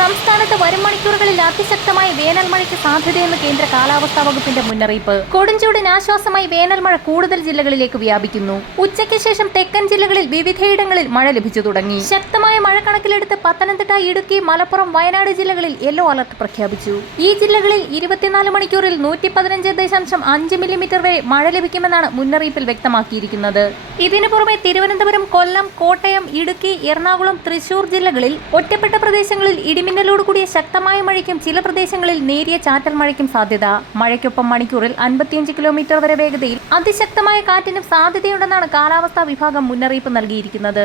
സംസ്ഥാനത്ത് വരും മണിക്കൂറുകളിൽ അതിശക്തമായ വേനൽ മഴയ്ക്ക് സാധ്യതയെന്ന് കേന്ദ്ര കാലാവസ്ഥാ വകുപ്പിന്റെ മുന്നറിയിപ്പ്. കൊടുംചൂടിന് ആശ്വാസമായി വേനൽ മഴ കൂടുതൽ ജില്ലകളിലേക്ക് വ്യാപിക്കുന്നു. ഉച്ചയ്ക്ക് ശേഷം തെക്കൻ ജില്ലകളിൽ വിവിധയിടങ്ങളിൽ മഴ ലഭിച്ചു തുടങ്ങി. ശക്തമായ മഴ കണക്കിലെടുത്ത് പത്തനംതിട്ട, ഇടുക്കി, മലപ്പുറം, വയനാട് ജില്ലകളിൽ യെല്ലോ അലർട്ട് പ്രഖ്യാപിച്ചു. ഈ ജില്ലകളിൽ 24 മണിക്കൂറിൽ 115.5 മില്ലിമീറ്റർ വരെ മഴ ലഭിക്കുമെന്നാണ് മുന്നറിയിപ്പിൽ വ്യക്തമാക്കിയിരിക്കുന്നത്. ഇതിനു പുറമെ തിരുവനന്തപുരം, കൊല്ലം, കോട്ടയം, ഇടുക്കി, എറണാകുളം, തൃശൂർ ജില്ലകളിൽ ഒറ്റപ്പെട്ട പ്രദേശങ്ങളിൽ ഇടിമിന്നലോട് കൂടിയ ശക്തമായ മഴയ്ക്കും ചില പ്രദേശങ്ങളിൽ നേരിയ ചാറ്റൽ മഴയ്ക്കും സാധ്യത. മഴയ്ക്കൊപ്പം മണിക്കൂറിൽ 55 കിലോമീറ്റർ വരെ വേഗതയിൽ അതിശക്തമായ കാറ്റിനും സാധ്യതയുണ്ടെന്നാണ് കാലാവസ്ഥാ വിഭാഗം മുന്നറിയിപ്പ് നൽകിയിരിക്കുന്നത്.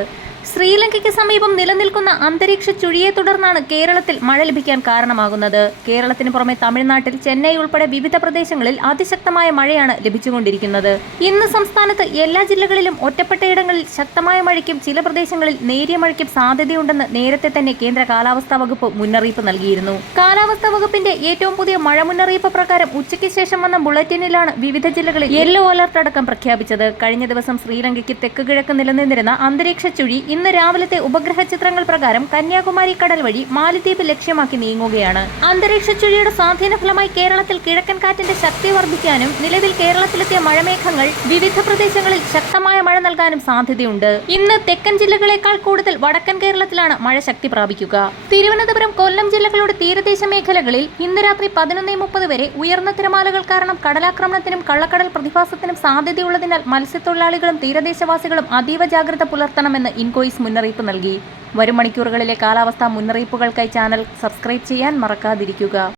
ശ്രീലങ്കയ്ക്ക് സമീപം നിലനിൽക്കുന്ന അന്തരീക്ഷ ചുഴിയെ തുടർന്നാണ് കേരളത്തിൽ മഴ ലഭിക്കാൻ കാരണമാകുന്നത്. കേരളത്തിന് പുറമെ തമിഴ്നാട്ടിൽ ചെന്നൈ ഉൾപ്പെടെ വിവിധ പ്രദേശങ്ങളിൽ അതിശക്തമായ മഴയാണ് ലഭിച്ചുകൊണ്ടിരിക്കുന്നത്. ഇന്ന് സംസ്ഥാനത്ത് എല്ലാ ജില്ലകളിലും ഒറ്റപ്പെട്ടയിടങ്ങളിൽ ശക്തമായ മഴയ്ക്കും ചില പ്രദേശങ്ങളിൽ നേരിയ മഴയ്ക്കും സാധ്യതയുണ്ടെന്ന് നേരത്തെ തന്നെ കേന്ദ്ര കാലാവസ്ഥാ വകുപ്പ് മുന്നറിയിപ്പ് നൽകിയിരുന്നു. കാലാവസ്ഥാ വകുപ്പിന്റെ ഏറ്റവും പുതിയ മഴ മുന്നറിയിപ്പ് പ്രകാരം ഉച്ചയ്ക്ക് ശേഷം വന്ന ബുള്ളറ്റിനിലാണ് വിവിധ ജില്ലകളിൽ യെല്ലോ അലർട്ട് അടക്കം പ്രഖ്യാപിച്ചത്. കഴിഞ്ഞ ദിവസം ശ്രീലങ്കയ്ക്ക് തെക്ക് കിഴക്ക് നിലനിന്നിരുന്ന അന്തരീക്ഷ ചുഴി ഇന്ന് രാവിലത്തെ ഉപഗ്രഹ ചിത്രങ്ങൾ പ്രകാരം കന്യാകുമാരി കടൽ വഴി മാലിദ്വീപ് ലക്ഷ്യമാക്കി നീങ്ങുകയാണ്. അന്തരീക്ഷ ചുഴിയുടെ സ്വാധീന ഫലമായി കേരളത്തിൽ കിഴക്കൻ കാറ്റിന്റെ ശക്തി വർദ്ധിക്കാനും നിലവിൽ കേരളത്തിലെത്തിയ മഴമേഘങ്ങൾ വിവിധ പ്രദേശങ്ങളിൽ ശക്തമായ മഴ നൽകാനും സാധ്യതയുണ്ട്. ഇന്ന് തെക്കൻ ജില്ലകളേക്കാൾ കൂടുതൽ വടക്കൻ കേരളത്തിലാണ് മഴ ശക്തി പ്രാപിക്കുക. തിരുവനന്തപുരം, കൊല്ലം ജില്ലകളുടെ തീരദേശ മേഖലകളിൽ ഇന്ന് രാത്രി 11:30 വരെ ഉയർന്ന തിരമാലകൾ കാരണം കടലാക്രമണത്തിനും കള്ളക്കടൽ പ്രതിഭാസത്തിനും സാധ്യതയുള്ളതിനാൽ മത്സ്യത്തൊഴിലാളികളും തീരദേശവാസികളും അതീവ ജാഗ്രത പുലർത്തണമെന്ന് ഇൻകോയിസ് മുന്നറിയിപ്പ് നൽകി. വരും മണിക്കൂറുകളിലെ കാലാവസ്ഥാ മുന്നറിയിപ്പുകൾക്കായി ചാനൽ സബ്സ്ക്രൈബ് ചെയ്യാൻ മറക്കാതിരിക്കുക.